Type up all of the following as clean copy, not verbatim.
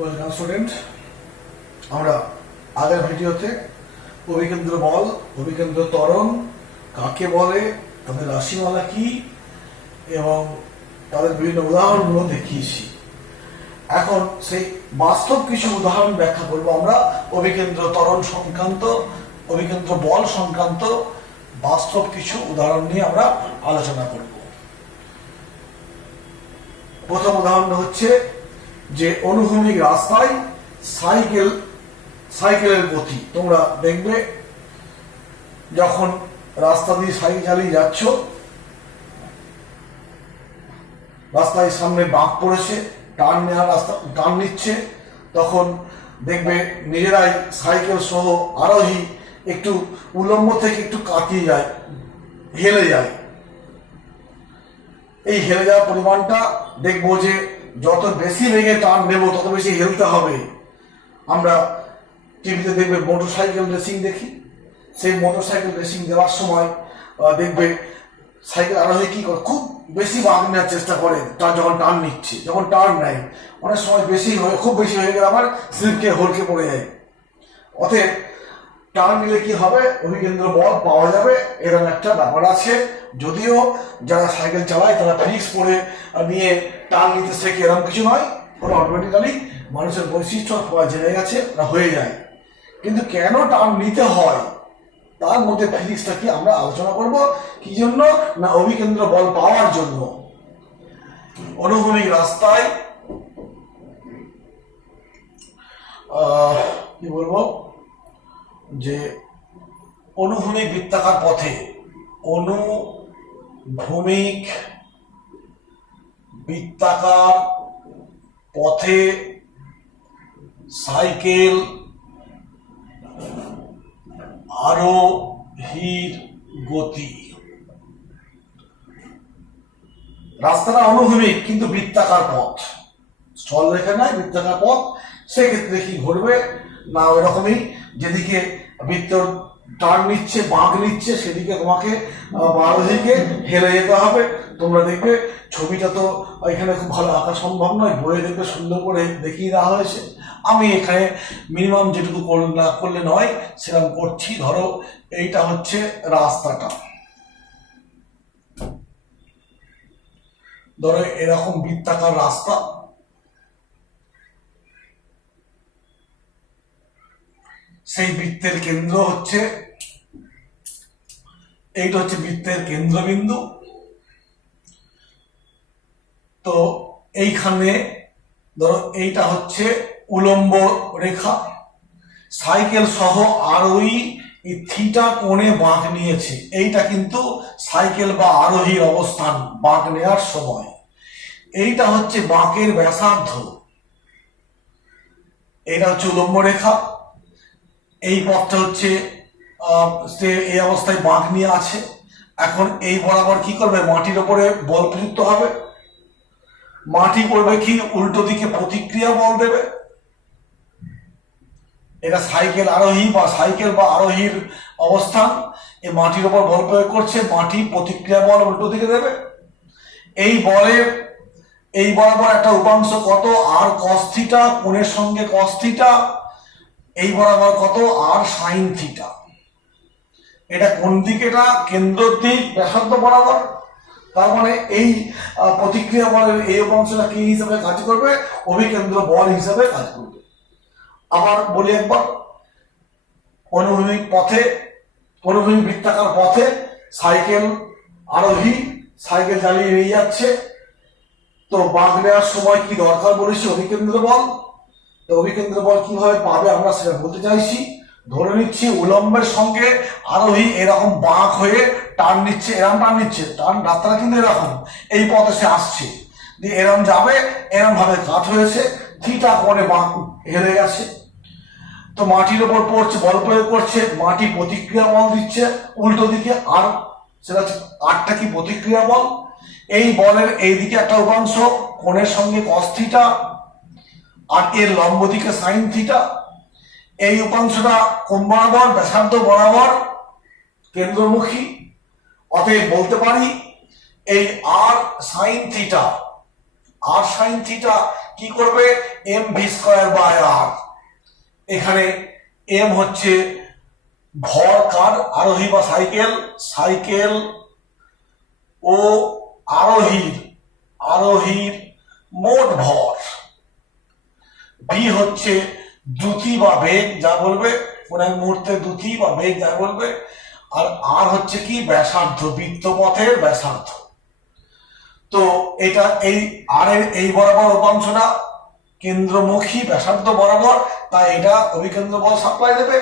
Welcome student. আমরা আগের ভিডিওতে অভিকেন্দ্র বল, অভিকেন্দ্র ত্বরণ কাকে বলে, তাদের রাশিমালা কি এবং তাদের বিভিন্ন উদাহরণগুলো দেখিয়েছি। এখন সেই বাস্তব কিছু উদাহরণ ব্যাখ্যা করব আমরা অভিকেন্দ্র ত্বরণ সংক্রান্ত, অভিকেন্দ্র বল সংক্রান্ত বাস্তব কিছু উদাহরণ নিয়ে আমরা আলোচনা করব। প্রথম উদাহরণ হচ্ছে যে অনুভূমিক রাস্তায় সাইকেলের গতি। তোমরা দেখবে যখন রাস্তা দিয়ে সাইকেল চালিয়ে যাচ্ছ, রাস্তায় সামনে বাঁক পড়েছে, টার্ন নিচ্ছে, তখন দেখবে নিজেরাই সাইকেল সহ আরোহী একটু উলম্ব থেকে একটু কাটিয়ে যায়, হেলে যায়। এই হেলে যাওয়ার পরিমাণটা দেখবো যে যত বেশি বেগে টার্ন নেব তত বেশি হেলতে হবে। আমরা টিভিতে দেখবে মোটর সাইকেল রেসিং দেখি, সেই মোটর সাইকেল রেসিং দেওয়ার সময় দেখবে সাইকেল আরোহী কি করে, খুব বেশি বাঁক নেওয়ার চেষ্টা করে। তার যখন টার্ন নিচ্ছে, যখন টার্ন নেয়, অনেক সময় খুব বেশি হয়ে গেলে আবার স্লিপকে হলকে পড়ে যায়। অতএব টার্ন নিলে কি হবে, অভিকেন্দ্র বল পাওয়া যাবে, এরকম একটা ব্যাপার আছে। যদিও যারা সাইকেল চালায় তারা ফিক্স করে নিয়ে টার্ন নিতে শেখে, এরকম কিছু নয়। কোনো অটোমেটিক্যালি মানুষের বৈশিষ্ট্য জেনে গেছে, হয়ে যায়। কিন্তু কেন টার্ন নিতে হয় তার মধ্যে ফিজিক্সটা কি আমরা আলোচনা করব। কি জন্য না, অভিকেন্দ্র বল পাওয়ার জন্য। অনুভূমিক রাস্তায় কি বলবো, যে অনুভূমিক বৃত্তাকার পথে, অনুভূমিক বৃত্তাকার পথে সাইকেল আরোহীর গতি। রাস্তাটা অনুভূমিক কিন্তু বৃত্তাকার পথ, স্থল রেখা নয়, বৃত্তাকার পথ। সেক্ষেত্রে কি ঘটবে না, ওই রকমই যেদিকে বৃত্ত টার্ন নিচ্ছে, বাঁক নিচ্ছে, সেদিকে তোমাকে আরোহীকে হেলে যেতে হবে। তোমরা দেখবে ছবিটা তো এখানে খুব ভালো আঁকা সম্ভব নয়, বইয়ে দেখবে সুন্দর করে দেখিয়ে দেওয়া হয়েছে। আমি এখানে মিনিমাম যেটুকু না করলে নয় সেরকম করছি। ধরো এইটা হচ্ছে রাস্তাটা, ধরো এরকম বৃত্তাকার রাস্তা, সেই বৃত্তের কেন্দ্র হচ্ছে, এইটা হচ্ছে বৃত্তের কেন্দ্রবিন্দু। তো এইখানে ধরো এইটা হচ্ছে উলম্ব রেখা, সাইকেল সহ আরোহী থিটা কোণে বাঁক নিয়েছে। এইটা কিন্তু সাইকেল বা আরোহীর অবস্থান বাঁক নেওয়ার সময়। এইটা হচ্ছে বাঁকের ব্যাসার্ধ, এটা হচ্ছে উলম্ব রেখা। এই পথটা হচ্ছে এই অবস্থায় বাঁক নিয়ে আছে। এখন এই বরাবর কি করবে, মাটির ওপরে বল প্রযুক্ত হবে। মাটি করবে কি, উল্টো দিকে প্রতিক্রিয়া বল দেবে। এটা সাইকেল বা আরোহীর অবস্থান। এই মাটির ওপর বল প্রয়োগ করছে, মাটি প্রতিক্রিয়া বল উল্টো দিকে দেবে। এই বলের এই বরাবর একটা উপাংশ কত, আর কস থিটা, কোণের সঙ্গে কস থিটা। এই বরাবর কত, আর সাইন থিটা। এটা কোন দিকে, এটা কেন্দ্রের দিক ব্যাসার্ধ বরাবর। তার মানে এই প্রতিক্রিয়া বলের এই উপাংশটা কি হিসাবে কাজ করবে, অভিকেন্দ্র বল হিসাবে কাজ করবে। আবার বলি একবার, অনুভূমিক বৃত্তাকার পথে সাইকেল আরোহী সাইকেল চালিয়ে নিয়ে যাচ্ছে। তো বাঁক নেওয়ার সময় কি দরকার বলেছি, অভিকেন্দ্র বল। তো অভিকেন্দ্র বল কিভাবে পাবে আমরা সেটা বলতে চাইছি। ধরে নিচ্ছি উলম্বের সঙ্গে আরোহী এরকম বাঁক হয়ে টার্ন নিচ্ছে, এরকম টার্ন নিচ্ছে, টার্ন রাস্তাটা কিন্তু এরকম, এই পথে সে আসছে, দিয়ে এরম যাবে, এরম ভাবে কাট হয়েছে, থিটা কোণে বাঁক হেরে গেছে। তো মাটির ওপর পড়ছে, বল প্রয়োগ করছে, মাটি প্রতিক্রিয়া বল দিচ্ছে উল্টো দিকে, আর সেটা আরটা কি প্রতিক্রিয়া বল। এই বলের এইদিকে একটা উপাংশ কোণের সঙ্গে কস থিটা, আর এর লম্ব দিকে সাইন থিটা। এই উপাংশটা কোণ বরাবর, ব্যাসার্ধ বরাবর কেন্দ্রমুখী। অতএব বলতে পারি এই আর সাইন থিটা কি করবে এম ভি স্কোয়ার বাই আর। এখানে এম হচ্ছে ভর কার, আরোহী বা সাইকেল, সাইকেল ও আরোহীর মোট ভর। ভি হচ্ছে দ্রুতি বা বেগ, যা বলবে কোন এক মুহূর্তে দ্রুতি বা বেগ যা বলবে। আর আর হচ্ছে কি ব্যাসার্ধ, বৃত্তপথের ব্যাসার্ধ। তো এটা এই আর এর এই বরাবর উপাংশটা কেন্দ্রমুখী ব্যাসার্ধ বরাবর, তাই এটা অভিকেন্দ্র বল সাপ্লাই দেবে।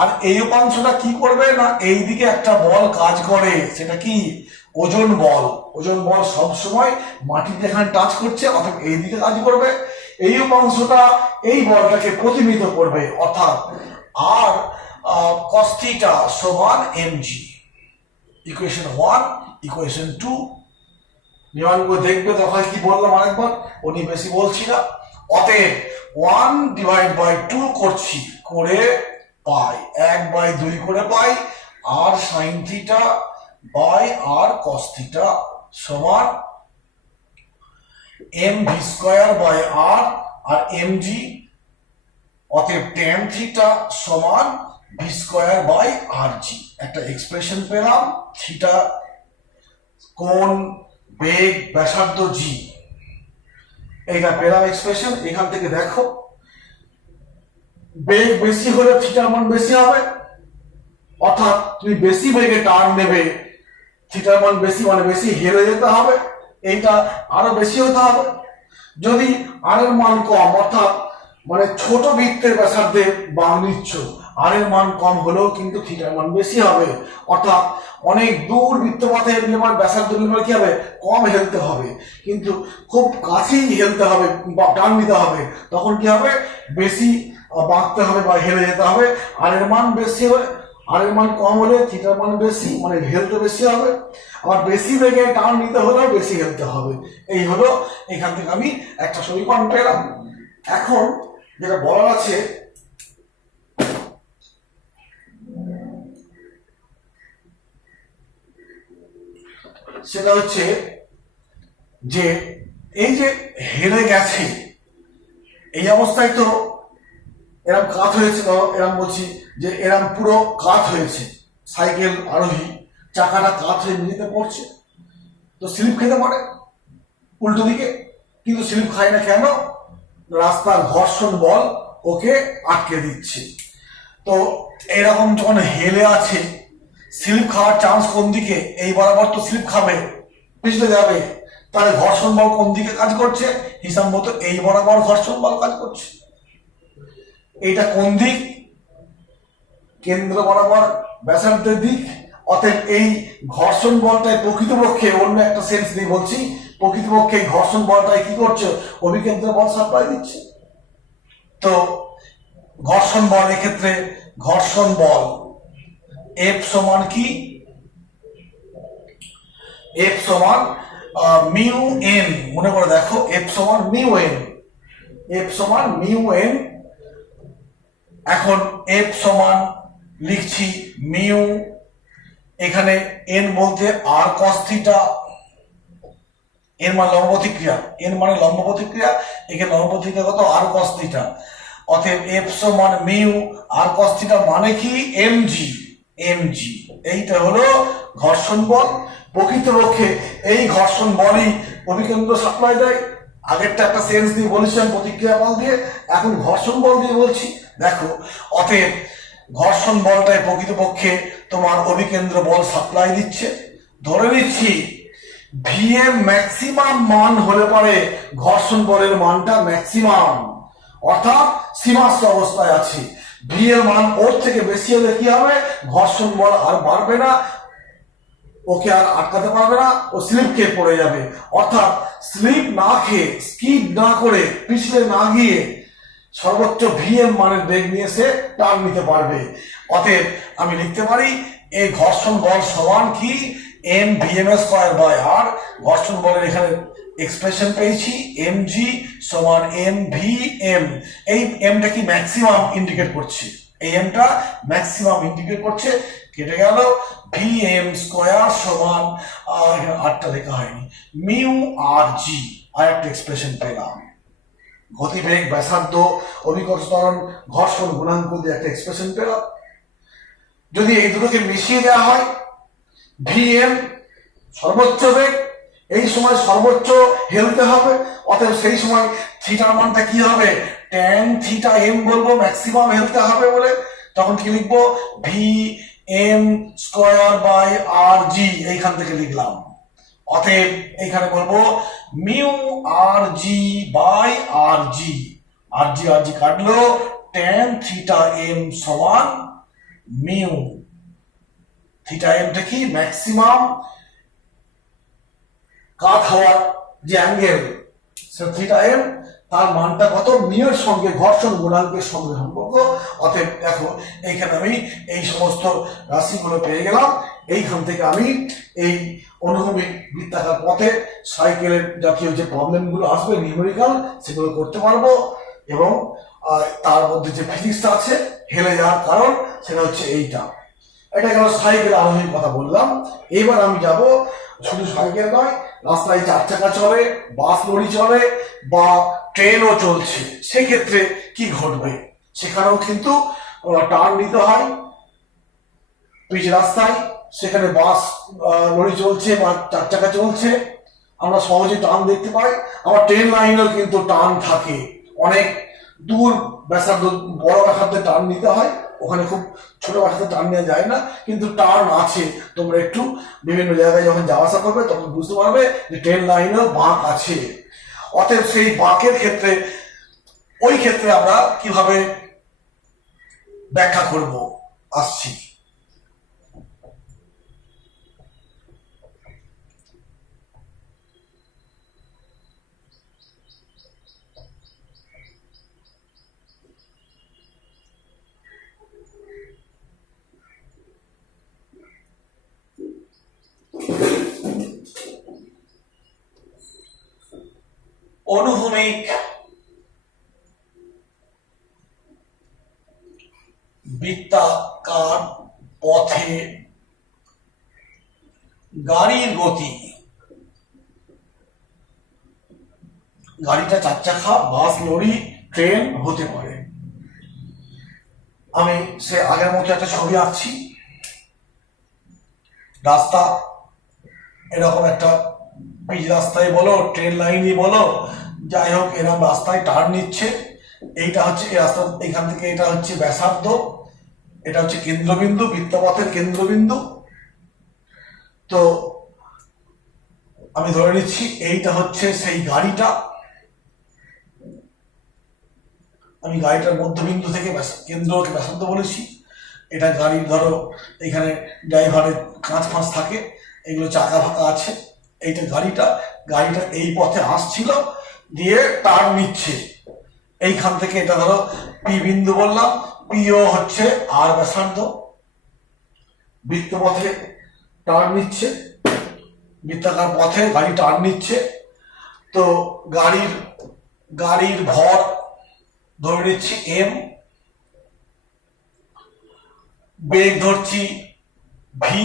আর এই উপাংশটা কি করবে না, এই দিকে একটা বল কাজ করে, সেটা কি ওজন বল। ওজন বল সবসময় মাটির যেখানে টাচ করছে অর্থাৎ এই দিকে কাজ করবে। এই উপাংশটা এই বলটাকে প্রতিনিধিত্ব করবে, অর্থাৎ আর cos থিটা সমান mg। ইকুয়েশন 1, ইকুয়েশন 2 নিয়মগুলো দেখবে, তখন কি বললাম আরেকবার, উনি বেশি বলছি না। অতএব 1/2 করছি, করে পাই 1/2 করে পাই R sine theta by R cos theta সমান M V square by R M G. অতএব ট্যান থিটা সমান V square by R G. একটা এক্সপ্রেশন পেলাম, থিটা কোণ বেগ ব্যাসার্ধ জি, এইটা পেলাম এক্সপ্রেশন। এখান থেকে দেখো বেগ বেশি হলে থিটার মান বেশি হবে, অর্থাৎ তুমি বেশি বেগে টার্ন নেবে, থিটার মান বেশি মানে বেশি হেলে যেতে হবে, এইটা আরো বেশি হতে হবে। যদি আর এর মান কম, অর্থাৎ মানে ছোট বৃত্তের ব্যাসার্ধে বাঁক নিচ্ছ, আর এর মান কম হলেও কিন্তু থিটার মান বেশি হবে, অর্থাৎ অনেক দূর বৃত্তপথে ব্যাসার্ধ নির্মাণ কি হবে, কম হেলতে হবে, কিন্তু খুব কাছেই হেলতে হবে বা টান নিতে হবে, তখন কি হবে বেশি বাঁকতে হবে বা হেলে যেতে হবে। আর এর মান বেশি হলে, আর এর মান কম হলে থিটার মান বেশি মানে হেলতে বেশি হবে, আবার বেশি বেগে টান নিতে হলেও বেশি হেলতে হবে। এই হলো, এখান থেকে আমি একটা সমীকরণ পেলাম। এখন যেটা বলার আছে, সেটা হচ্ছে যে এই যে হেরে গেছে এই অবস্থায় তো এরম কাত হয়েছে, এরম বলছি যে এরম পুরো কাত হয়েছে, সাইকেল আরোহী চাকাটা কাত হয়ে নিতে পড়ছে, তো স্লিপ খেতে পারে উল্টো দিকে, কিন্তু স্লিপ খায় না কেন, রাস্তার ঘর্ষণ বল ওকে আটকে দিচ্ছে। তো এরকম যখন হেলে আছে, স্লিপ খাওয়ার চান্স কোন দিকে, এই বরাবর তো স্লিপ খাবে, পিছলে যাবে, তাহলে ঘর্ষণ বল কোন দিকে কাজ করছে, হিসাব মতো এই বরাবর ঘর্ষণ বল কাজ করছে। এইটা কোন দিক, কেন্দ্র বরাবর ব্যাসার্ধের দিক। অতএব এই ঘর্ষণ বলটাই প্রকৃতপক্ষে, অন্য একটা সেন্স দিয়ে বলছি, প্রকৃতপক্ষে ঘর্ষণ বলটাই কি করছে, অভিকেন্দ্র বল সাপ্লাই দিচ্ছে। তো ঘর্ষণ বল, এক্ষেত্রে ঘর্ষণ বল এফ সমান কি, এফ সমান মিউ এন, মনে করে দেখো এফ সমান মিউ এন, এফ সমান মিউ এন। এখন এফ সমান লিখছি মিউ, এখানে এন বলতে আর কস থিটা, এর মানে লম্ব প্রতিক্রিয়া, এন মানে লম্ব প্রতিক্রিয়া, এখানে লম্ব প্রতিক্রিয়া কত আর কস থিটা। অতএব এফ সমান মিউ আর কস থিটা মানে কি এমজি, এমজি। এইটা হলো ঘর্ষণ বল। প্রকৃতপক্ষে এই ঘর্ষণ বলই অভিকেন্দ্র সাপ্লাই দেয়। আগেরটা একটা সেন্স দিয়ে বলেছিলাম প্রতিক্রিয়া বল দিয়ে, এখন ঘর্ষণ বল দিয়ে বলছি। দেখো অতএব ঘর্ষণ বলটাই প্রকৃতপক্ষে তোমার অভিকেন্দ্র বল সাপ্লাই দিচ্ছে। ধরে নিচ্ছি ভিএম ম্যাক্সিমাম মান হলে পরে ঘর্ষণ বলের মানটা ম্যাক্সিমাম, অর্থাৎ সীমাস্থ অবস্থায় আছে। ভি এর মান ওর থেকে বেশি হলে কি হবে, ঘর্ষণ বল আর বাড়বে না, ওকে আর আটকাতে পারবে না, ও স্লিপ খেয়ে পড়ে যাবে। অর্থাৎ স্লিপ না খেয়ে, স্কিড না করে, পিছলে না গিয়ে সর্বোচ্চ ভিএম মানের বেগ নিয়ে সে টার্ন নিতে পারবে। অতএব আমি লিখতে পারি এই ঘর্ষণ বল সমান কি এম ভিএম স্কোয়ার বাই আর। ঘর্ষণ বলের এখানে এক্সপ্রেশন পেয়েছি এম জি সমান এম ভি এম। এই এমটা কি ম্যাক্সিমাম ইন্ডিকেট করছে, এই এমটা ম্যাক্সিমাম ইন্ডিকেট করছে, কেটে গেল ভি এম স্কোয়ার সমান, এখানে আরটা লেখা হয়নি, মিউ আর জি। আর একটা এক্সপ্রেশন পেলাম, গতিবেগ, ব্যাসার্ধ, অভিকর্ষ ত্বরণ, ঘর্ষণ গুণাঙ্ক দিয়ে একটা এক্সপ্রেশন পেলাম। যদি এই দুটোকে মিশিয়ে দেওয়া হয়, ভিএম সর্বোচ্চ বেগ, এই সময় সর্বোচ্চ হেলতে হবে, অতএব সেই সময় থিটার মানটা কি হবে, ট্যান থিটা এম বলবো, ম্যাক্সিমাম হেলতে হবে বলে, তখন কি লিখবো, V M square by R জি, এইখান থেকে লিখলাম। অতএব এইখানে বলবো mu R G by R জি, আর জি কাটলো, ট্যান থিটা এম সমান মিউ, থিটা এমটা কি, ম্যাক্সিমাম কাত হওয়ার যে অ্যাঙ্গেল, থিটা এম, তার মানটা কত, মিউ এর সঙ্গে ঘর্ষণ গুণাঙ্কের সঙ্গে সম্পর্ক। অতএব দেখো এইখানে আমি এই সমস্ত রাশিগুলো পেয়ে গেলাম। এইখান থেকে আমি এই অনুভূমিক বৃত্তাকার পথে সাইকেলের জাতীয় যে প্রবলেমগুলো আসবে নিউমেরিক্যাল, সেগুলো করতে পারবো। এবং তার মধ্যে যে ফিজিক্সটা আছে হেলে যাওয়ার কারণ, সেটা হচ্ছে এইটা। এটা গেল সাইকেল আরোহীর কথা বললাম। এবার আমি যাব, শুধু সাইকেল নয়, রাস্তায় 4 চাকা চলে, বাস লরি চলে, বা ট্রেনও চলছে, সেক্ষেত্রে কি ঘটবে, সেখানেও কিন্তু টার্ন নিতে হয় পিচ রাস্তায়। সেখানে বাস লরি চলছে বা 4 চাকা চলছে, আমরা সহজে টার্ন দেখতে পাই। আবার ট্রেন লাইনেও কিন্তু টার্ন থাকে, অনেক দূর ব্যাসার্ধ, বড় ব্যাসার্ধে টার্ন নিতে হয়, ওখানে খুব ছোট ব্যাসার্ধে টার্ন নেওয়া যায় না, কিন্তু টার্ন আছে। তোমরা একটু বিভিন্ন জায়গায় যখন যাওয়া আসা করবে তখন বুঝতে পারবে যে ট্রেন লাইনেও বাঁক আছে। অতএব সেই বাঁকের ক্ষেত্রে, ওই ক্ষেত্রে আমরা কিভাবে ব্যাখ্যা করব আসছি। অনুভূমিক বৃত্তাকার পথে গাড়ির গতি, গাড়িটা 4 চাকা, বাস লরি ট্রেন হতে পারে। আমি সে আগের মতো একটা ছবি আঁকছি। রাস্তা এরকম একটা পিচ রাস্তায় বলো, ট্রেন লাইনই বলো, যাই হোক এরকম রাস্তায় টার্ন নিচ্ছে। এইটা হচ্ছে এই রাস্তা, এখান থেকে এটা হচ্ছে ব্যাসার্ধ, এটা হচ্ছে কেন্দ্রবিন্দু, বৃত্তপথের কেন্দ্রবিন্দু। তো আমি ধরে নিচ্ছি এইটা হচ্ছে সেই গাড়িটা, আমি গাড়িটার মধ্যবিন্দু থেকে কেন্দ্রকে ব্যাসার্ধ বলেছি। এটা গাড়ির, ধরো এখানে ড্রাইভারের কাঁচ ফাঁচ থাকে, এগুলো চাকা ফাঁকা আছে। এইটা গাড়িটা এই পথে আসছিল, দিয়ে টার্ন নিচ্ছে এইখান থেকে। এটা ধরো পি বিন্দু বললাম, পিও হচ্ছে আর ব্যাসার্ধ, বৃত্তপথে টার্ন নিচ্ছে, বৃত্তাকার পথে গাড়ি টার্ন নিচ্ছে। তো গাড়ির ভর ধরে নিচ্ছি এম, বেগ ধরছি ভি,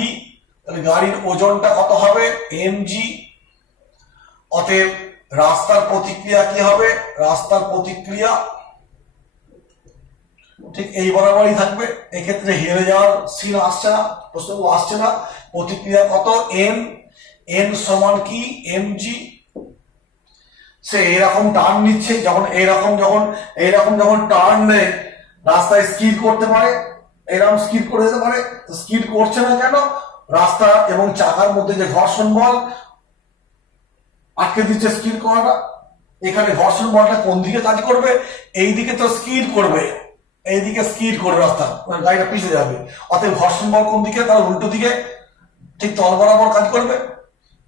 তাহলে গাড়ির ওজনটা কত হবে, এম জি। অতএব রাস্তার প্রতিক্রিয়া কি হবে, রাস্তার প্রতিক্রিয়া ঠিক এই বরাবরই থাকবে। এক্ষেত্রে হেরে যাওয়ার সিন আসছে না, প্রশ্ন আসছে না। প্রতিক্রিয়া কত, এন সমান কি, এম জি। সে এরকম টার্ন নিচ্ছে, যখন এইরকম যখন টার্ন নেয়, রাস্তায় স্কিড করতে পারে, এরকম স্কিড করে যেতে পারে। স্কিড করছে না কেন, রাস্তা এবং চাকার মধ্যে যে ঘর্ষণ বল আটকে দিচ্ছে স্কিড করাটা। এখানে ঘর্ষণ বলটা কোন দিকে কাজ করবে, এই দিকে তো স্কিড করবে, এইদিকে স্কিড করে রাস্তা, মানে গাড়িটা পিছিয়ে যাবে। অতএব ঘর্ষণ বল কোন দিকে, তার উল্টো দিকে, ঠিক তল বরাবর কাজ করবে।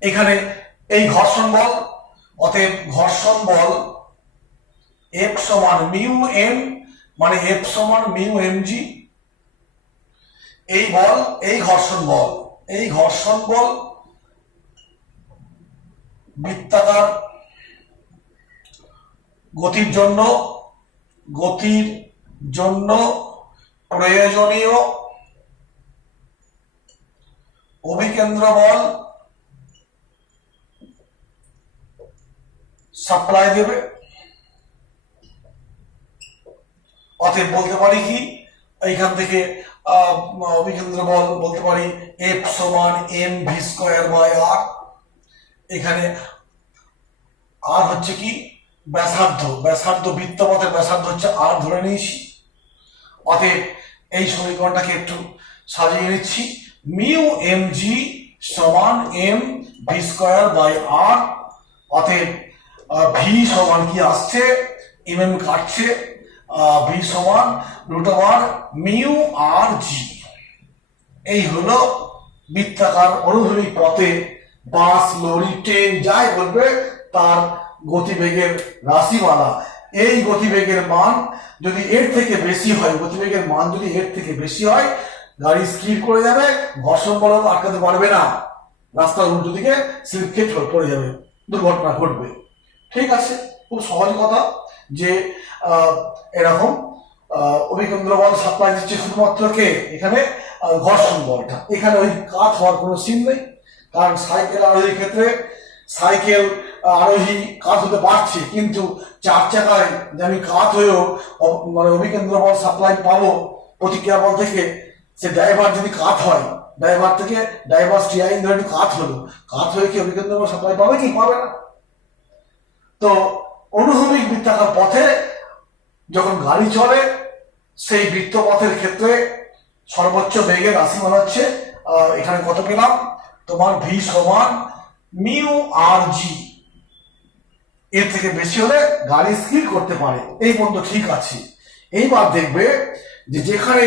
এখানে এই ঘর্ষণ বল, অতএব ঘর্ষণ বল এফ সমান মিউ এম, মানে এফ সমান মিউ এম জি। এই বল, এই ঘর্ষণ বল বৃত্তাকার গতির জন্য প্রয়োজনীয় অভিকেন্দ্র বল সাপ্লাই দেবে। অতএব বলতে পারি কি এইখান থেকে অভিকেন্দ্র বল বলতে পারি F সমান mv²/r। এখানে আর হচ্ছে কি ব্যাসার্ধ বৃত্তপথের ব্যাসার্ধ হচ্ছে আর ধরে নিয়েছি। অতএব এই সমীকরণটাকে একটু সাজিয়ে নিচ্ছি, মিউ mg সমান mv²/r। অতএব ভি সমান কি আসছে, কাটছে, ভি সমান √মিউ আর জি। এই হলো বৃত্তাকার অনুভূমিক পথে বাস, লরি, ট্রেন যাই বলবে তার গতিবেগের রাশিমালা। এই গতিবেগের মান যদি এর থেকে বেশি হয়, গতিবেগের মান যদি এর থেকে বেশি হয়, গাড়ি স্কিড করে যাবে, ঘর্ষণ বল আটকাতে পারবে না, রাস্তার উল্টো দিকে স্লিপ খেয়ে পড়ে যাবে, দুর্ঘটনা ঘটবে। ঠিক আছে, খুব সহজ কথা যে এরকম অভিকেন্দ্র বল সাপ্লাই দিচ্ছে শুধুমাত্র কে, এখানে ঘর্ষণ বলটা। এখানে ওই কাত হওয়ার কোনো সিন নেই, কারণ সাইকেল আরোহীর ক্ষেত্রে সাইকেল আরোহী কাত হতে পারছে, কিন্তু চার চাকায় যে আমি কাত হয়েও মানে অভিকেন্দ্র বল সাপ্লাই পাবো প্রতিক্রিয়া বল থেকে, সে ড্রাইভার যদি কাত হয়, ড্রাইভার স্টিয়ারিং ধরে কাত হয়ে কি অভিকেন্দ্র বল সাপ্লাই পাবে কি, পাবে না। তো অনুভূমিক বৃত্তাকার পথে যখন গাড়ি চলে, সেই বৃত্তপথের ক্ষেত্রে সর্বোচ্চ বেগের রাশিমালা হচ্ছে এখানে কত পেলাম তোমার, ভি সমান মিউ আর জি। এর থেকে বেশি হলে গাড়ি স্কিড করতে পারে, এই পর্যন্ত ঠিক আছে। এইবার দেখবে যে যেখানে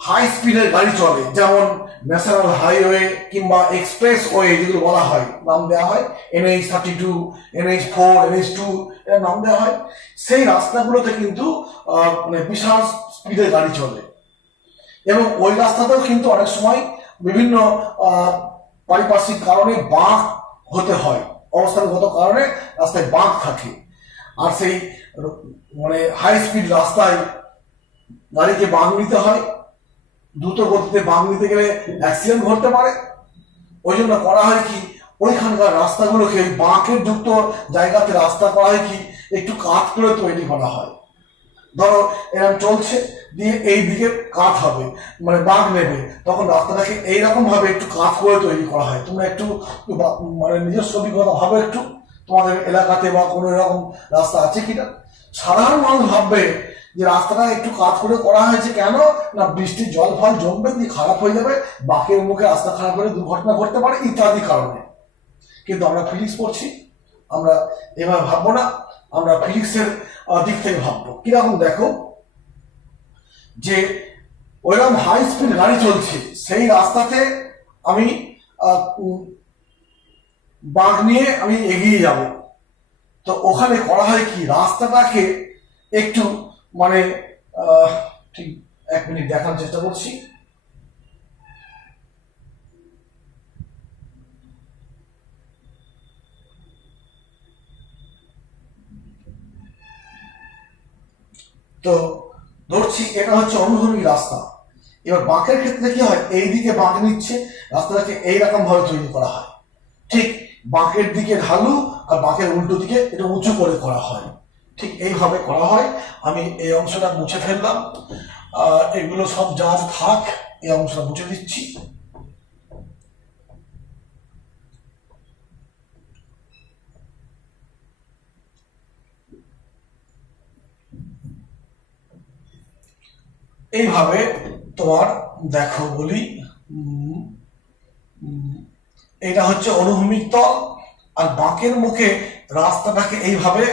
হাই স্পিডের গাড়ি চলে, যেমন ন্যাশনাল হাইওয়ে কিংবা এক্সপ্রেস ওয়ে যেগুলো বলা হয়, নাম দেওয়া হয় NH32, NH4, NH2 এর নাম দেওয়া হয়, সেই রাস্তাগুলোতে কিন্তু মানে বিশাল স্পিডের গাড়ি চলে, এবং ওই রাস্তাতেও কিন্তু অনেক সময় বিভিন্ন পারিপার্শ্বিক কারণে বাঁক হতে হয়, অবস্থানগত কারণে রাস্তায় বাঁক থাকে। আর সেই মানে হাই স্পিড রাস্তায় গাড়িকে বাঁক নিতে হয়, দ্রুত গতিতে বাঁক নিতে গেলে অ্যাক্সিডেন্ট ঘটতে পারে। ওই জন্য করা হয় কি, ওইখানকার রাস্তাগুলোকে বাঁকের যুক্ত জায়গাতে রাস্তা করা হয় কি, একটু কাত করে তৈরি করা হয়। ধরো এরকম চলছে, দিয়ে এই দিকে কাত হবে, মানে বাঁক নেবে, তখন রাস্তাটাকে এইরকম ভাবে একটু কাত করে তৈরি করা হয়। তোমরা একটু মানে নিজস্ব অভিজ্ঞতা ভাবে একটু, তোমাদের এলাকাতে বা কোনো এরকম রাস্তা আছে কিনা। সাধারণ মানুষ ভাববে যে রাস্তাটা একটু কাত করে করা হয়েছে কেন না, বৃষ্টির জল ফল জমবে, দিয়ে খারাপ হয়ে যাবে, বাঁকের মুখে রাস্তা খারাপ করে দুর্ঘটনা ঘটতে পারে ইত্যাদি কারণে। কিন্তু আমরা ফিজিক্স পড়ছি, আমরা এভাবে ভাববো না, আমরা ফিজিক্সের দিক থেকে ভাববো। কিরকম দেখো, যে ওইরকম হাই স্পিড গাড়ি চলছে, সেই রাস্তাতে আমি বাঁক নিয়ে আমি এগিয়ে যাব, তো ওখানে করা হয় কি, রাস্তাটাকে একটু মানে ঠিক 1 মিনিট দেখার চেষ্টা করছি। তো ধরছি এটা হচ্ছে অনুভূমিক রাস্তা। এবার বাঁকের ক্ষেত্রে কি হয়, এই দিকে বাঁক নিচ্ছে, রাস্তাটাকে এইরকম ভাবে তৈরি করা হয়, ঠিক বাঁকের দিকে ঢালু আর বাঁকের উল্টো দিকে এটা উঁচু করে করা হয়, ঠিক এইভাবে করা হয়। আমি এই অংশটা মুছে ফেললাম, এগুলো সব যা থাক, এই অংশটা মুছে দিচ্ছি। এইভাবে তোমার দেখো বলি, এটা হচ্ছে অনুভূমিক তল, আর বাঁকের মুখে রাস্তাটাকে এইভাবে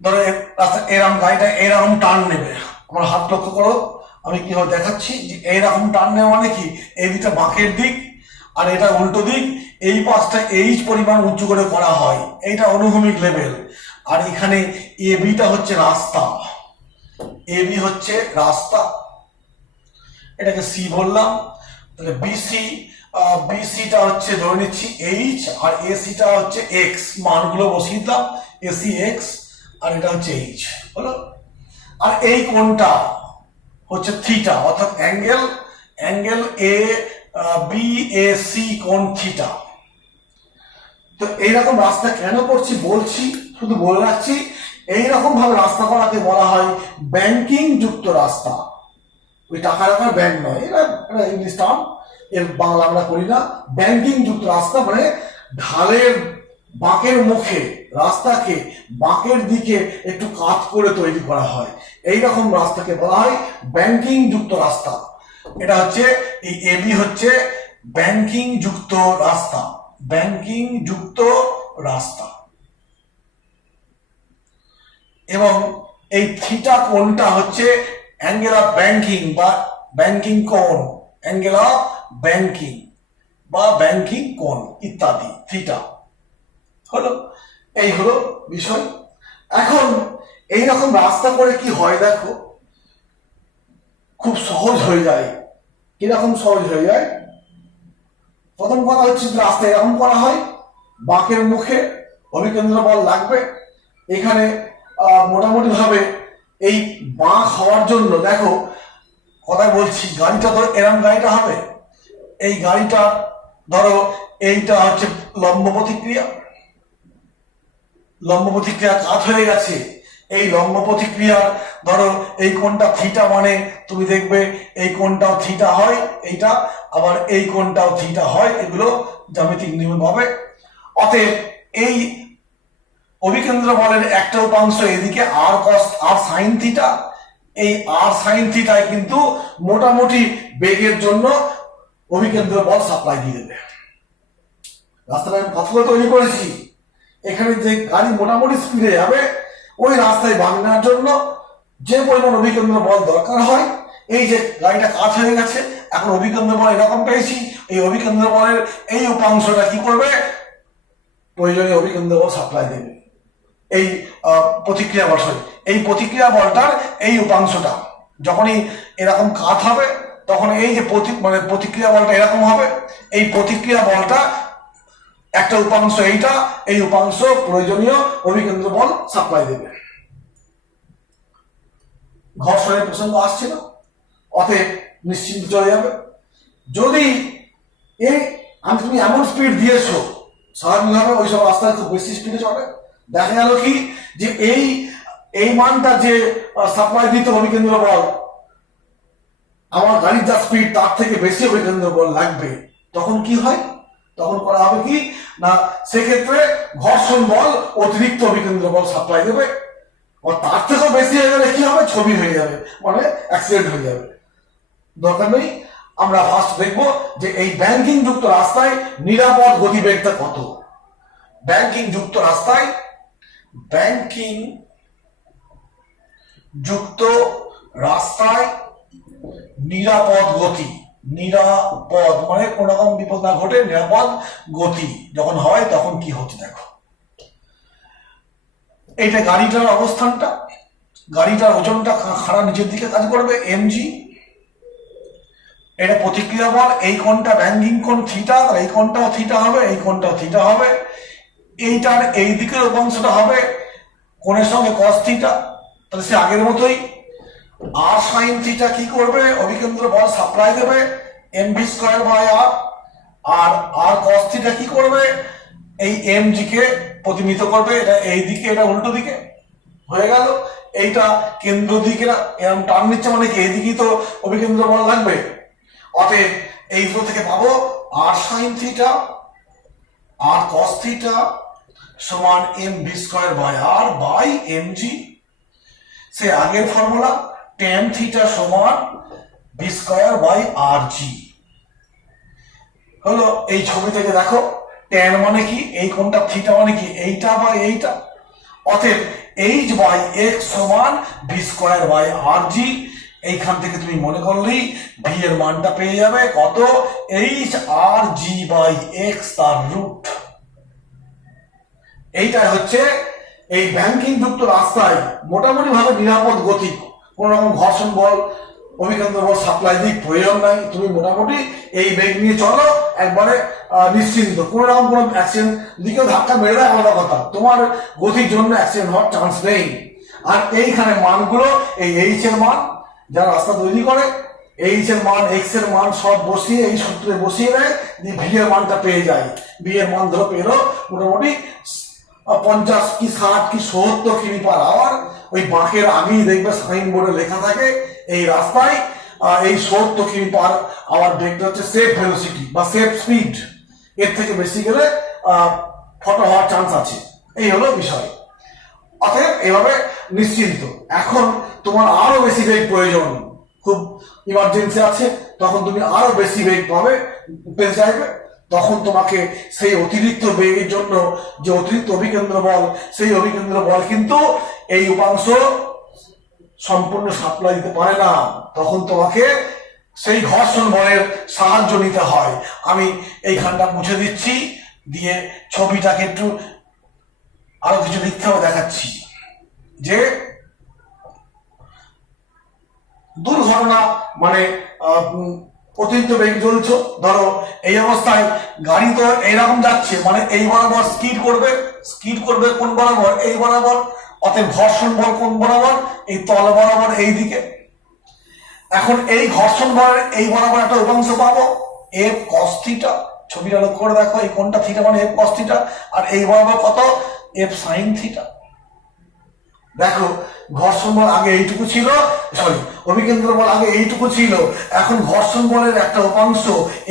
ধরো রাস্তা এরকম, গাড়িটা এরকম টার্ন নেবে, আমার হাত লক্ষ্য করো, আমি কিভাবে দেখাচ্ছি যে এইরকম টার্ন নেওয়া মানে কি, এই দিকটা বাঁকের দিক আর এটা উল্টো দিক, এই পাশটা এইচ পরিমাণ উঁচু করে করা হয়, এইটা অনুভূমিক লেভেল। আর এখানে এবিটা হচ্ছে রাস্তা, এবি হচ্ছে রাস্তা, এটাকে সি বললাম। তাহলে বিসিটা হচ্ছে ধরে নিচ্ছি এইচ, আর এসিটা হচ্ছে এক্স, মানগুলো বসিয়ে দিলাম, এসি এক্স আর এটা হচ্ছে এইচ হলো। আর এই কোণটা হচ্ছে থিটা, অর্থাৎ angle A B A C কোণ থিটা। তো এইরকম রাস্তা কেন করছি বলছি, শুধু বলে রাখছি, এইরকম ভাবে রাস্তা করাকে বলা হয় ব্যাংকিং যুক্ত রাস্তা। ওই টাকা রাখার ব্যাংক নয়, এটা ইংলিশ টার্ম, এর বাংলা আমরা করি না। ব্যাংকিং যুক্ত রাস্তা মানে ঢালের বাঁকের মুখে রাস্তাকে বাঁকের দিকে একটু কাত করে তৈরি করা হয়, এইরকম রাস্তাকে বলা হয় ব্যাংকিং যুক্ত রাস্তা। এটা হচ্ছে এই এবি হচ্ছে ব্যাংকিং যুক্ত রাস্তা, ব্যাংকিং যুক্ত রাস্তা। এবং এই থিটা কোণটা হচ্ছে অ্যাঙ্গেল অফ ব্যাংকিং বা ব্যাংকিং কোণ, অ্যাঙ্গেল অফ ব্যাংকিং বা ব্যাংকিং কোণ ইত্যাদি, থিটা। হলো, এই হলো বিষয়। এখন এইরকম রাস্তা করে কি হয় দেখো, খুব সহজ হয়ে যায়। কিরকম সহজ হয়ে যায়? প্রথম কথা হচ্ছে রাস্তা এরকম করা হয়, বাঁকের মুখে অভিকেন্দ্র বল লাগবে। এখানে মোটামুটি ভাবে এই বাঁক হওয়ার জন্য দেখো, কথাই বলছি, গাড়িটা তো এরকম গাড়িটা হবে, এই গাড়িটা ধরো এইটা হচ্ছে লম্ব প্রতিক্রিয়া, লম্ব প্রতিক্রিয়া কাত হয়ে গেছে। এই লম্ব প্রতিক্রিয়ার ধরো এই কোণটা থিটা, মানে তুমি দেখবে এই কোণটাও থিটা হয়, এইটা আবার এই কোণটাও থিটা হয়, এগুলো জ্যামিতিক নিয়ম ভাবে। অতএব এই অভিকেন্দ্র বলের একটা উপাংশ এদিকে আর কস আর সাইন থিটা, এই আর সাইন থিটায় কিন্তু মোটামুটি বেগের জন্য অভিকেন্দ্র বল সাপ্লাই দিয়ে দেবে। রাস্তাটা আমি কথা তৈরি করেছি, এখানে যে গাড়ি মোটামুটি স্পিডে যাবে ওই রাস্তায় বাঁক নেওয়ার জন্য যে পরিমাণ অভিকেন্দ্র বল দরকার হয়, এই যে গাড়িটা কাজ হয়ে গেছে, এখন অভিকেন্দ্র বল এরকম পেয়েছি, এই অভিকেন্দ্র বলের এই উপাংশটা কি করবে, প্রয়োজনীয় অভিকেন্দ্র বল সাপ্লাই দেবে। এই প্রতিক্রিয়া বল, এই প্রতিক্রিয়া বলটার এই উপাংশটা যখনই এরকম কাত হবে তখন এই যে প্রতিক্রিয়া বলটা এরকম হবে, এই প্রতিক্রিয়া বলটা একটা উপাংশ এইটা, এই উপাংশ প্রয়োজনীয় অভিকেন্দ্র বল সাপ্লাই দেবে। ঘর্ষণের প্রসঙ্গ আসছে না, অতএব নিশ্চিন্ত চলে যাবে। যদি তুমি এমন স্পিড দিয়েছো, স্বাভাবিকভাবে ওইসব রাস্তায় খুব বেশি স্পিডে চলে, দেখা গেল কি যে এই মানটা যে সাপ্লাই দিতে অভিকেন্দ্র বল, আমার গাড়ির যা স্পিড তার থেকে বেশি অভিকেন্দ্র বল লাগবে, তখন কি হয়, তখন করা হবে কি না, সেক্ষেত্রে ঘর্ষণ বল অতিরিক্ত অভিকেন্দ্র বল সাপ্লাই দেবে, আর তার থেকেও বেশি হয়ে গেলে কি হবে, ছবি হয়ে যাবে, মানে অ্যাক্সিডেন্ট হয়ে যাবে। দরকার নেই। আমরা ফার্স্ট দেখবো যে এই ব্যাংকিং যুক্ত রাস্তায় নিরাপদ গতিবেগটা কত। ব্যাংকিং যুক্ত রাস্তায়, ব্যাংকিং যুক্ত রাস্তায় নিরাপদ গতি, নিরাপদ মানে কোন রকম বিপদ না ঘটে, নিরাপদ গতি যখন হয় তখন কি হচ্ছে দেখো। এইটা গাড়িটার অবস্থানটা, গাড়িটার ওজনটা খাড়া নিচের দিকে কাজ করবে, এমজি। এটা প্রতিক্রিয়া বল, এই কোণটা ব্যাংকিং কোণ থিটা, এই কোণটাও থিটা হবে, এই কোণটাও থিটা হবে। এইটার এই দিকের উপাংশটা হবে কোণের সঙ্গে কস থিটা, তাহলে সে আগের মতোই। আর সাইন থিটা কি করবে, অভিকেন্দ্র বল সাপ্লাই দেবে M V square by R. আর আর কস থিটা কি করবে, এই এম জি কে প্রতিনিধিত্ব করবে, এটা এই দিকে এটা উল্টো দিকে হয়ে গেল। এইটা কেন্দ্র দিকে এরকম টান নিচ্ছে, মানে কি এইদিকেই তো অভিকেন্দ্র বল লাগবে। অতএব এইগুলো থেকে পাবো R sine theta R cos theta সমান M V square by R by M G. সে আগের ফর্মুলা tan থিটা সমান V square by R G হলো। এই ছবি থেকে দেখো tan মানে কি, এই কোণটা থিটা মানে কি এইটা বা এইটা, অতএব এইচ বাই এক্স সমান ভি স্কয়ার বাই আর জি। এইখান থেকে তুমি মনে করলেই ভি এর মানটা পেয়ে যাবে কত, H R G by X তার রুট। এইটাই হচ্ছে এই ব্যাংকিং যুক্ত রাস্তায় মোটামুটি ভাবে নিরাপদ গতি, কোন রকম ঘর্ষণ বল অভিকেন্দ্র বল সাপ্লাই দিক প্রয়োজন নাই, তুমি মোটামুটি এই বেগ নিয়ে চলো একবারে নিশ্চিন্ত, কোন রকম কোন অ্যাক্সিডেন্ট, দিকেও ধাক্কা মেরে দেয় আলাদা কথা, তোমার গতির জন্য অ্যাক্সিডেন্ট হওয়ার চান্স নেই। আর এইখানে মানগুলো এই এইচ এর মান যারা রাস্তা তৈরি করে, এইচ এর মান এক্স এর মান সব বসিয়ে এই সূত্রে বসিয়ে দেয়, ভি এর মানটা পেয়ে যায়। ভি এর মান ধরো পেলো মোটামুটি 50 কি 60 কি 70 কিমি/আওয়ার, ওই বাঁকের আগেই দেখবে সাইনবোর্ডে লেখা থাকে এই রাস্তায় এই 70 কিমি/আওয়ার বেগটা হচ্ছে সেফ ভেলোসিটি বা সেফ স্পিড, এর থেকে বেশি গেলে ফটো হওয়ার চান্স আছে। এই হলো বিষয়। অতএব এভাবে নিশ্চিন্ত। এখন তোমার আরো বেশি বেগ প্রয়োজন, খুব ইমার্জেন্সি আছে, তখন তুমি আরো বেশি বেগ পেতে চাইবে, তখন তোমাকে সেই অতিরিক্ত বেগের জন্য যে অতিরিক্ত অভিকেন্দ্র বল, সেই অভিকেন্দ্র বল কিন্তু এই উপাংশ সম্পূর্ণ সাপ্লাই দিতে পারে না, তখন তোমাকে সেই ঘর্ষণ বলের সাহায্য নিতে হয়। আমি এইখানটা মুছে দিচ্ছি, দিয়ে ছবিটাকে একটু আরো কিছু লিখতে হবে দেখাচ্ছি। যে দুর্ঘটনা মানে অতিরিক্ত বেগ চলছ, ধরো এই অবস্থায় গাড়ি তো এইরকম যাচ্ছে, মানে এই বরাবর স্কিড করবে কোন বরাবর? এই বরাবর। অতএব ঘর্ষণ বল কোন বরাবর? এই তল বরাবর, এই দিকে। এখন এই ঘর্ষণ বলের এই বরাবর একটা উপাংশ পাবো এফ কস থিটা। ছবিটা লক্ষ্য করে দেখো, এই কোনটা থিটা মানে এফ কস থিটা, আর এই বরাবর কত? F sine theta. দেখো ঘর্ষণ বল আগে এইটুকু ছিল, সরি অভিকেন্দ্র বল আগে এইটুকু ছিল, এখন ঘর্ষণ বলের একটা উপাংশ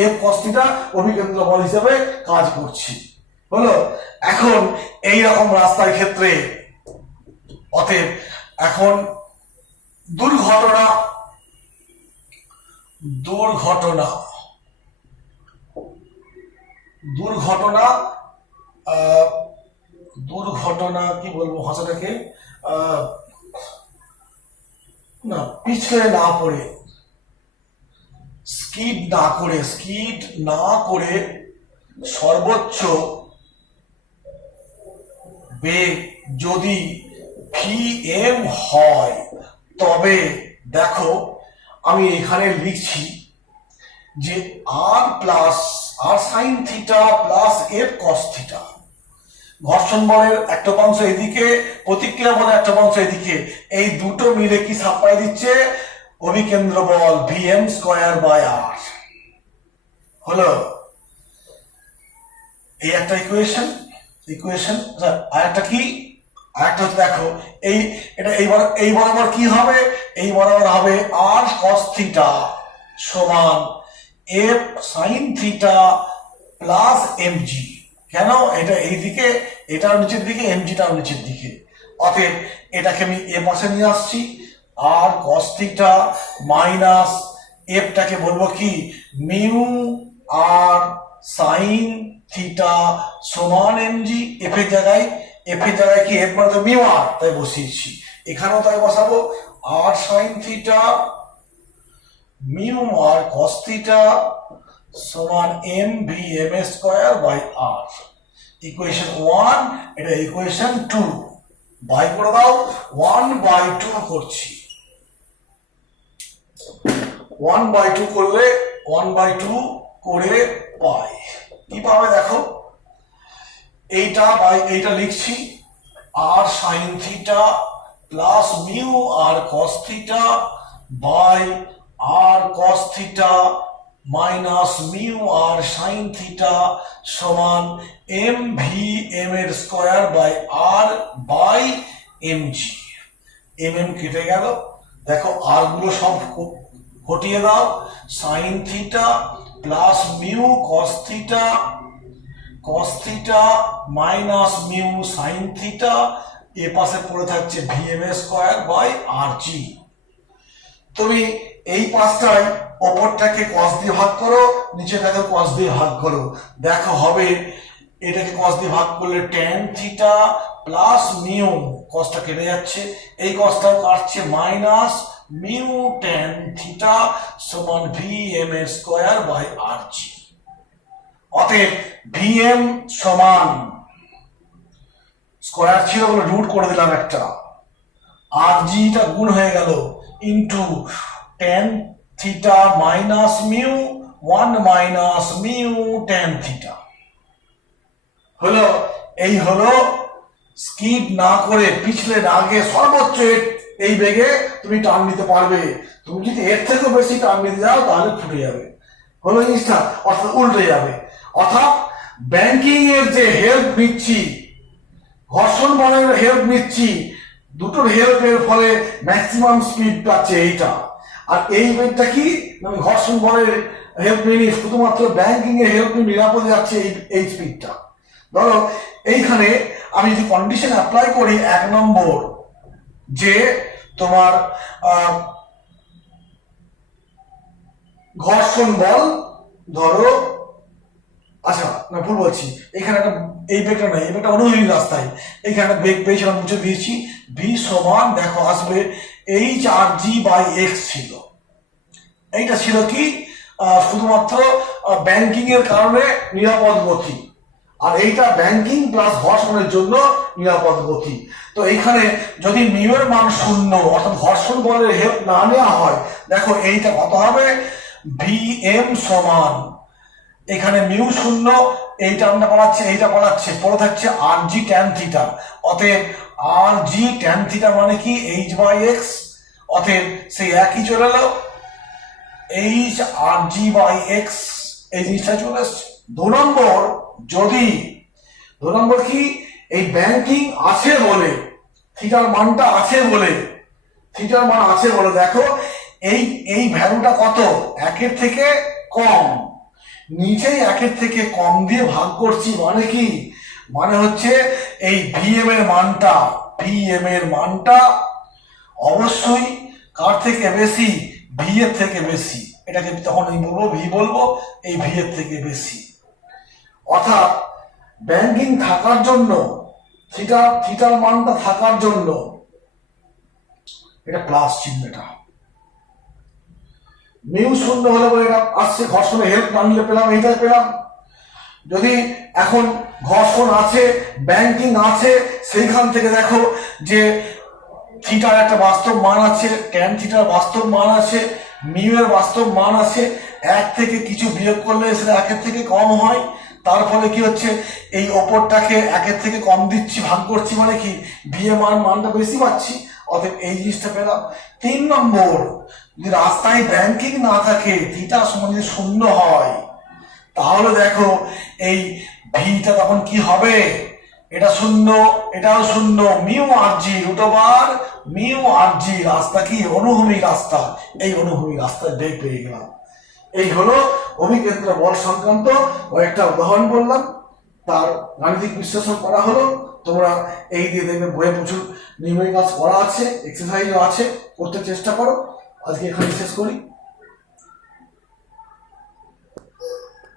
এফ কস থিটা অভিকেন্দ্র বল হিসেবে কাজ করছে। হলো? এখন এই রকম রাস্তার ক্ষেত্রে অতএব এখন দুর্ঘটনা কি বলবো ভাষাটাকে, না পিছলে না পড়ে, স্কিড না করে সর্বোচ্চ বেগ যদি vm হয়, তবে দেখো আমি এখানে লিখছি যে r sine theta plus f cos theta. ঘর্ষণ বলের একটা অংশ এদিকে, প্রতিক্রিয়া বলের একটা অংশ এদিকে, এই দুটো মিলে কি সাপ্লাই দিচ্ছে? অভিকেন্দ্র বল vm²/r। হলো? এই একটা ইকুয়েশন। আরেকটা কি? আরেকটা হচ্ছে দেখো এই বরাবর কি হবে? এই বরাবর হবে r cos থিটা সমান f sin theta plus mg। কেন? এটা এইদিকে, এটাও নিচের দিকে, mgটাও নিচের দিকে। অতএব এটাকে আমি এ পাশে নিয়ে আসছি, r cos থিটা মাইনাস এফটাকে বলবো কি মিউ r sin থিটা সমান mg। এফ এর জায়গায় কি এফ মানে তো মিউ r, তাই বসিয়েছি। এখানেও তাই বসাবো r sin theta mu r cos theta সমান mvm²/r। ইকুয়েশন 1, এটা ইকুয়েশন 2। বাই করে দাও, 1/2 করছি। 1/2 করলে 1/2 করে পাই কি পাবে? দেখো এইটা লিখছি r sin theta plus mu r cos theta by r cos theta minus mu r sin theta সমান mvm²/r বাই mg। mm কেটে গেল। দেখো আর গুলো সব হটিয়ে দাও, sin theta plus mu cos theta minus mu sin theta, এ পাশে পড়ে থাকছে vm²/rg। তুমি এই পাশটায় অপরটাকে cos দিয়ে ভাগ করো, নিচেটাকে cos দিয়ে ভাগ করো, দেখো হবে এটাকে cos দিয়ে ভাগ করলে tan থিটা প্লাস মিউ, cosটা কেটে যাচ্ছে, এই cosটাও কাটছে, মাইনাস মিউ tan থিটা সমান vm²/rg। অতএব vm সমান স্কয়ার ছিল বলে রুট করে দিলাম একটা, rg টা গুণ হয়ে গেল into tan theta minus mu 1 minus mu tan theta. হলো? এই হলো স্কিড না করে, পিছলে না গিয়ে সর্বোচ্চ এই বেগে তুমি টার্ন নিতে পারবে। তুমি যদি এর থেকেও বেশি টার্ন নিতে যাও তাহলে ফুটে যাবে। হলো জিনিসটা? অর্থাৎ উল্টে যাবে। অর্থাৎ ব্যাংকিং এর যে হেল্প নিচ্ছি ঘর্ষণ বলের হেল্প নিচ্ছি, দুটোর হেল্পের ফলে ম্যাক্সিমাম স্পিড পাচ্ছে এইটা। আর এই বেগটা কি, আমি ঘর্ষণ বলের হেল্প নিয়ে শুধুমাত্র ব্যাংকিং এর হেল্প নিয়ে নিরাপদে যাচ্ছে এই স্পিডটা। ধরো এইখানে আমি যদি কন্ডিশন অ্যাপ্লাই করি 1 নম্বর, যে তোমার ঘর্ষণ বল ধরো, আচ্ছা না ভুল বলছি, এখানে একটা এই বেগটা নয়, এই বেগটা অনুভূমিক রাস্তায়, এখানে একটা বেগ পেয়েছিলাম, মুছে দিয়েছি। ভি সমান দেখো আসবে h/g/x ছিল। এইটা ছিল কি শুধুমাত্র ব্যাংকিং এর কারণে নিরাপদ গতি, আর এইটা ব্যাংকিং প্লাস ঘর্ষণের জন্য নিরাপদ গতি। তো এইখানে যদি মিউ এর মান 0 অর্থাৎ ঘর্ষণ বলের হেল্প না নেওয়া হয়, দেখো এইটা কত হবে, vm সমান এখানে মিউ 0, এই টার্মটা পালাচ্ছে, এইটা পালাচ্ছে, পড়ে থাকছে rg tan থিটা। অতএব rg tan থিটা মানে কি h/x, অতএব সেই একই চলে এলো h/r/g/x, এই জিনিসটা চলে আসছে। 2 নম্বর, যদি 2 নম্বর কি, এই ব্যাংকিং আছে বলে, থিটার মানটা আছে বলে, থিটার মান আছে বলে দেখো এই ভ্যালুটা কত, 1 থেকে কম, নিচেই 1 থেকে কম দিয়ে ভাগ করছি, মানে কি, মানে হচ্ছে এই ভিএম এর মানটা অবশ্যই কার থেকে বেশি, ভি এর থেকে বেশি। এটাকে তখন আমি বলবো ভি বলবো, এই ভি এর থেকে বেশি। অর্থাৎ ব্যাংকিং থাকার জন্য, থিটার মানটা থাকার জন্য, এটা প্লাস চিহ্নটা, মিউ 0 হলে বলে এটা আসছে, ঘর্ষণে হেল্প না নিলে পেলাম, এইটাই পেলাম। যদি এখন ঘর্ষণ আছে, ব্যাংকিং আছে, সেইখান থেকে দেখো যে থিটার একটা বাস্তব মান আছে, ট্যান থিটার বাস্তব মান আছে, মিউ এর বাস্তব মান আছে, 1 থেকে কিছু বিয়োগ করলে সেটা 1 থেকে কম হয়। তার ফলে কি হচ্ছে, এই ওপরটাকে 1 থেকে কম দিচ্ছি, ভাগ করছি, মানে কি ভি এর মানটা বেশি পাচ্ছি, অতএব এই জিনিসটা পেলাম। 3 নম্বর, যদি রাস্তায় ব্যাংকিং না থাকে, থিটা সমান যদি 0 হয়, তাহলে দেখো এই ভিটা তখন কি হবে, এটা 0, এটাও 0, মিউ আর/জি মিউ আর/জি, রাস্তা কি অনুভূমিক রাস্তা, এই অনুভূমিক রাস্তায় বেগ পেয়ে গেলাম। এই হলো অভিক্ষেত্র বল সংক্রান্ত কয়েকটা উদাহরণ বললাম, তার গাণিতিক বিশ্লেষণ করা হলো। তোমরা এই দিয়ে দেখবে বইয়ে প্রচুর নিয়মিত কাজ করা আছে, এক্সারসাইজও আছে, করতে চেষ্টা করো। আজকে এখানে শেষ করি।